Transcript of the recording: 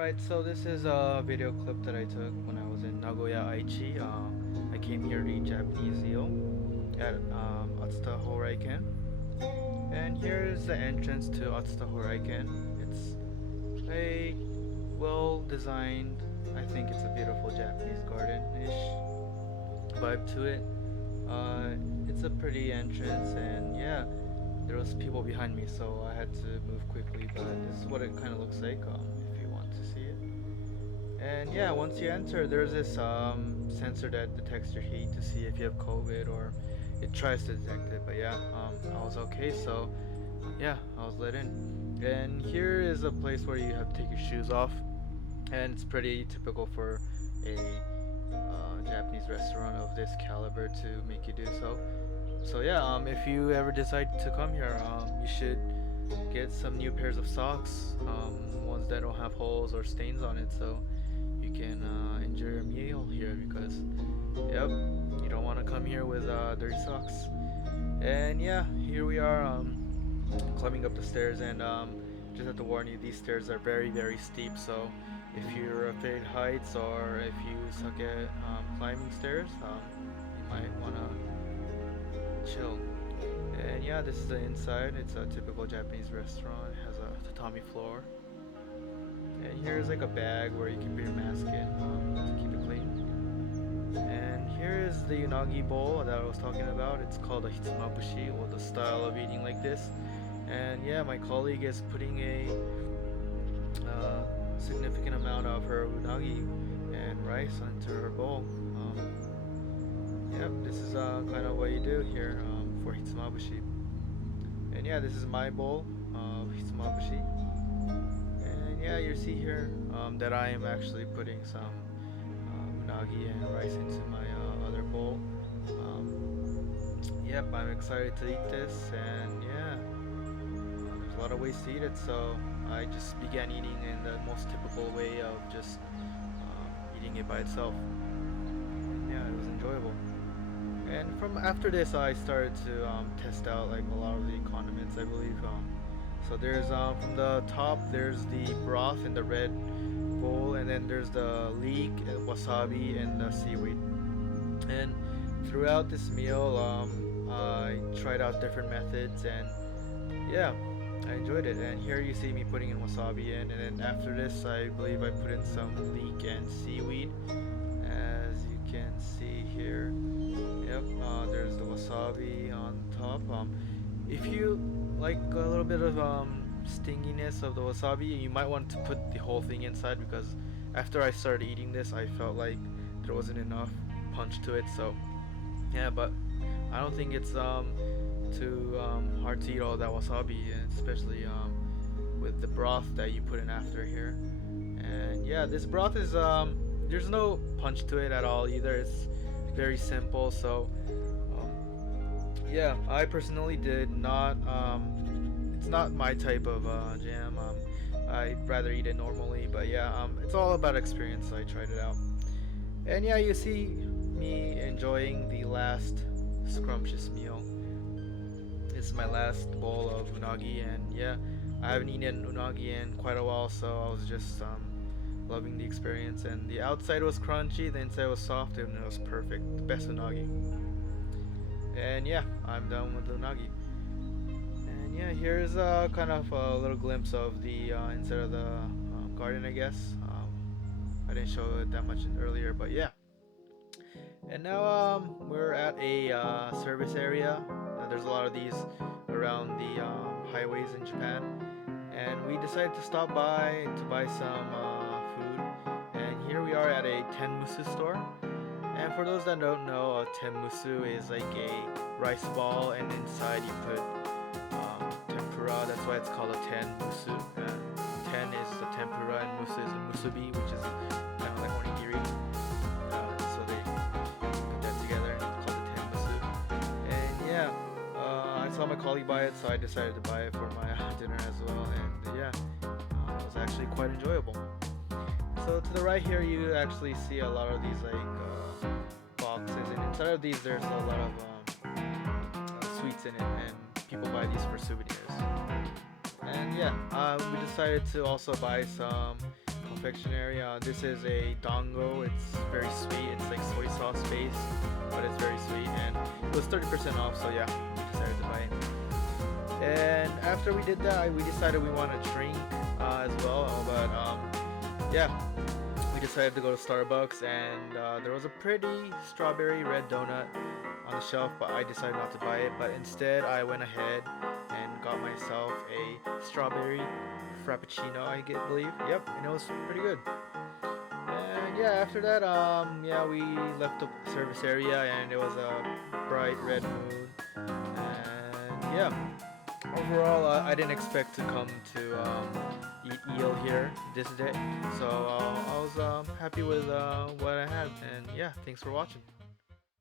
Alright, so this is a video clip that I took when I was in Nagoya, Aichi. I came here to eat Japanese Eel at Tatsuta-horaiken. And here's the entrance to Tatsuta-horaiken. It's a well-designed, I think it's a beautiful Japanese garden-ish vibe to it. It's a pretty entrance, and yeah, there was people behind me, so I had to move quickly, but this is what it kind of looks like if you want to see it. And yeah, once you enter, there's this sensor that detects your heat to see if you have COVID, or it tries to detect it. But yeah, I was okay, so yeah, I was let in. And here is a place where you have to take your shoes off, and it's pretty typical for a Japanese restaurant of this caliber to make you do so. So yeah, if you ever decide to come here, you should get some new pairs of socks, ones that don't have holes or stains on it, so you can enjoy your meal here, because yep, you don't want to come here with dirty socks. And yeah, here we are climbing up the stairs, and just have to warn you, these stairs are very steep, so if you're afraid of heights, or if you suck at climbing stairs, you might want to chill. And yeah, this is the inside. It's a typical Japanese restaurant. It has a tatami floor, and here's like a bag where you can put your mask in to keep it clean. And here is the unagi bowl that I was talking about. It's called a hitsumabushi, or the style of eating like this. And yeah, my colleague is putting a significant amount of her unagi and rice into her bowl. Yep, this is kind of what you do here for hitsumabushi. And yeah, this is my bowl of hitsumabushi. And yeah, you see here that I am actually putting some unagi and rice into my other bowl. Yep, I'm excited to eat this, and yeah, there's a lot of ways to eat it, so I just began eating in the most typical way of just eating it by itself. And yeah, it was enjoyable. And from after this, I started to test out like a lot of the condiments, I believe. So there's from the top, there's the broth in the red bowl, and then there's the leek, and wasabi, and the seaweed. And throughout this meal, I tried out different methods, and yeah, I enjoyed it. And here you see me putting in wasabi in, and then after this, I believe I put in some leek and seaweed, as you can see here. Yep, there's the wasabi on top. If you like a little bit of stinginess of the wasabi, you might want to put the whole thing inside, because after I started eating this, I felt like there wasn't enough punch to it. So yeah, but I don't think it's too hard to eat all that wasabi, especially with the broth that you put in after here. And yeah, this broth is there's no punch to it at all either. It's very simple. So yeah, I personally did not it's not my type of jam. I'd rather eat it normally, but yeah, it's all about experience, so I tried it out. And yeah, you see me enjoying the last scrumptious meal. This is my last bowl of unagi, and yeah, I haven't eaten unagi in quite a while, so I was just loving the experience. And the outside was crunchy, the inside was soft, and it was perfect. The best unagi. And yeah, I'm done with the unagi. And yeah, here's kind of a little glimpse of the inside of the garden, I guess. I didn't show it that much earlier, but yeah. And now we're at a service area. There's a lot of these around the highways in Japan, and we decided to stop by to buy some food. And here we are at a tenmusu store. And for those that don't know, a tenmusu is like a rice ball, and inside you put tempura. That's why it's called a tenmusu. Ten is the tempura, and musu is the musubi, which is kind of like onigiri. So they put that together, and it's called the tenmusu. And yeah, I saw my colleague buy it, so I decided to buy it for my dinner as well. And yeah, it was actually quite enjoyable. So to the right here, you actually see a lot of these like boxes, and inside of these there's a lot of sweets in it, and people buy these for souvenirs. And yeah, we decided to also buy some confectionery. This is a dango. It's very sweet. It's like soy sauce based, but it's very sweet, and it was 30% off. So yeah, we decided to buy it. And after we did that, we decided we want to drink as well. But yeah, we decided to go to Starbucks, and there was a pretty strawberry red donut on the shelf, but I decided not to buy it. But instead, I went ahead and got myself a strawberry frappuccino, I believe. Yep, and it was pretty good. And yeah, after that, yeah, we left the service area, and it was a bright red moon. And yeah, overall, I didn't expect to come to eat eel here this day, so I was happy with what I had. And yeah, thanks for watching.